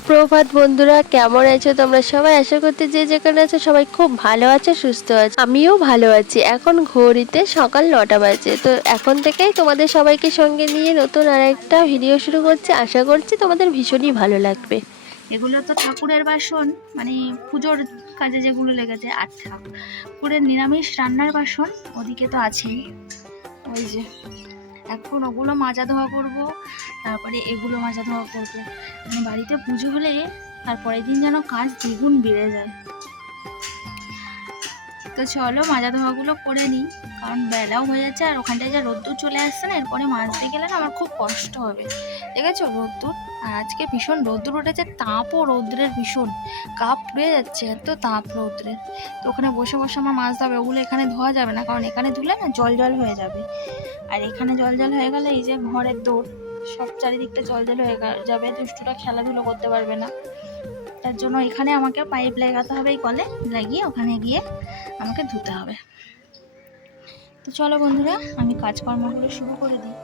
সুপ্রভাত বন্ধুরা কেমন আছো তোমরা সবাই? আশা করতে যে যেখানে আছো সবাই খুব ভালো আছে সুস্থ আছে। আমিও ভালো আছি। এখন ঘড়িতে সকাল নটা বাজে। তো এখন থেকেই তোমাদের সবাইকে সঙ্গে নিয়ে নতুন আর একটা ভিডিও শুরু করছি। আশা করছি তোমাদের ভীষণই ভালো লাগবে। এগুলো তো ঠাকুরের বাসন মানে পুজোর কাজে যেগুলো লেগেছে আর ঠাকুরের নিরামিষ রান্নার বাসন ওদিকে তো আছেই। ওই যে। এখন ওগুলো মাজা ধোয়া করব, তারপরে এগুলো মাজা ধোয়া করব। মানে বাড়িতে পুজো হলে তারপরের দিন যেন কাজ দ্বিগুণ বেড়ে যায়। তো চলো মাজা ধোয়াগুলো করে নিই, কারণ বেলাও হয়ে যাচ্ছে আর ওখানটায় যা রোদ্দুর চলে আসছে না, এরপরে মাজতে গেলে না আমার খুব কষ্ট হবে। দেখেছ রোদ্দুর? আর আজকে ভীষণ রৌদ্র উঠেছে, তাপও রৌদ্রের ভীষণ। কাপ পুড়ে যাচ্ছে, এত তাপ রৌদ্রের। তো ওখানে বসে বসে আমার মাছ ধোবে ওগুলো এখানে ধোয়া যাবে না, কারণ এখানে ধুলে না জল জল হয়ে যাবে। আর এখানে জল জল হয়ে গেলে এই যে ঘরের দৌড় সব চারিদিকটা জল জল হয়ে যাবে দুষ্টুটা খেলাধুলো করতে পারবে না। তার জন্য এখানে আমাকে পাইপ লাগাতে হবে এই কলে। লাগিয়ে ওখানে গিয়ে আমাকে ধুতে হবে। তো চলো বন্ধুরা, আমি কাজকর্মগুলো শুরু করে দিই।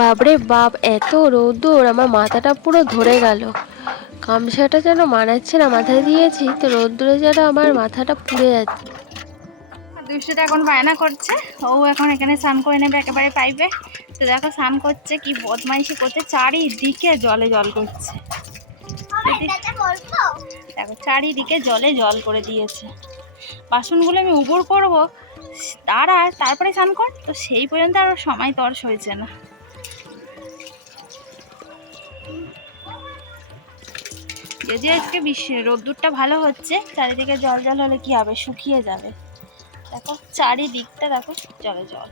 বাপরে বাপ, এত রোদ্দুর, আমার মাথাটা পুরো ধরে গেল। গামছাটা যেন মানাচ্ছে না, মাথায় দিয়েছি, তো রোদ্দুরে যেন আমার মাথাটা পুড়ে যাচ্ছে। দুষ্টুটা এখন বায়না করছে, ও এখন এখানে স্নান করে নেবে, একেবারে পাইবে। তো দেখো স্নান করছে কি বদমাইশি করছে, চারিদিকে জলে জল করছে। দেখো, চারিদিকে জলে জল করে দিয়েছে। বাসনগুলো আমি উবর করব, তারা তারপরে স্নান কর, তো সেই পর্যন্ত আর সময় তর্স হয়েছে না। যদি আজকে বিশ্ব রোদ্দুরটা ভালো হচ্ছে, চারিদিকে জল জল হলে কি হবে? শুকিয়ে যাবে। দেখো, চারিদিকটা দেখো, জলে জল।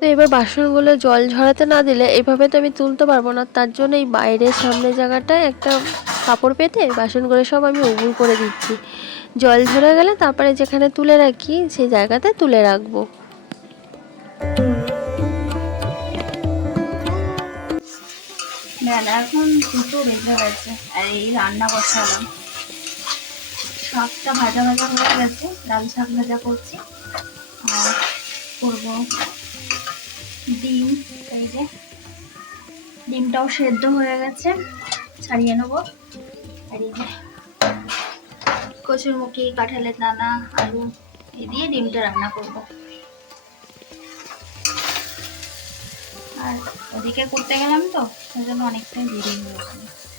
তো এবার বাসনগুলো জল ঝরাতে না দিলে এভাবে তো আমি তুলতে পারব না। তার জন্য এই বাইরের সামনে জায়গাটায় একটা কাপড় পেতে বাসনগুলো সব আমি উবুর করে দিচ্ছি। জল ঝরে গেলে তারপরে যেখানে তুলে রাখি, সেই জায়গাতে তুলে রাখব। বেলা এখন দুটো বেজে গেছে। আর এই রান্না বসালাম। শাকটা ভাজা ভাজা হয়ে গেছে লাল শাক ভাজা করছি। আর করব ডিম, এই যে ডিমটাও সেদ্ধ হয়ে গেছে, ছাড়িয়ে নেব। আর এই যে কচুরমুখী, কাঁঠালের দানা, আলু এই দিয়ে ডিমটা রান্না করব। আর ওদিকে করতে গেলাম তো। সেই জন্য অনেকটাই দেরি হয়ে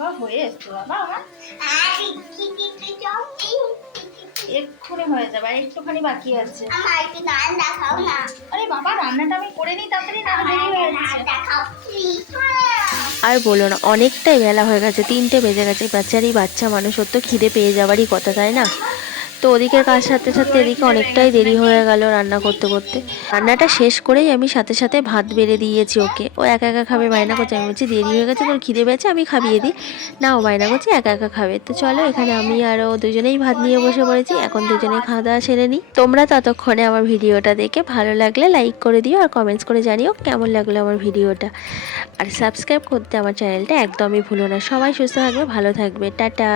বাবা হয়ে বাবা এক্ষুনি হয়ে যাবে, আর একটুখানি বাকি আছে। আরে বাবা, রান্নাটা আমি করে নিই, তাড়াতাড়ি না দেরি হয়ে যাচ্ছে। আর বলো না, অনেকটাই বেলা হয়ে গেছে, তিনটে বেজে গেছে বাচ্চারই বাচ্চা মানুষ, ওর তো খিদে পেয়ে যাবারই কথা, তাই না? তো ওদিকের কাজ সাথে সাথে এদিকে অনেকটাই দেরি হয়ে গেল রান্না করতে করতে। রান্নাটা শেষ করেই আমি সাথে সাথে ভাত বেড়ে দিয়েছি ওকে। ও একা একা খাবে বায়না করছে। আমি বলছি, দেরি হয়ে গেছে, তোর খিদে পেয়েছে, আমি খাবিয়ে দিই। না, ও বায়না করছে, একা একা খাবে। তো চলো, এখানে আমি আর ও দুজনেই ভাত নিয়ে বসে পড়েছি। এখন দুজনেই খাওয়া দাওয়া সেরে নিই। তোমরা ততক্ষণে আমার ভিডিওটা দেখে ভালো লাগলে লাইক করে দিও আর কমেন্টস করে জানিও কেমন লাগল আমার ভিডিওটা। আর সাবস্ক্রাইব করতে আমার চ্যানেলটা একদমই ভুলো না। সবাই সুস্থ থাকবে, ভালো থাকবে। টাটা।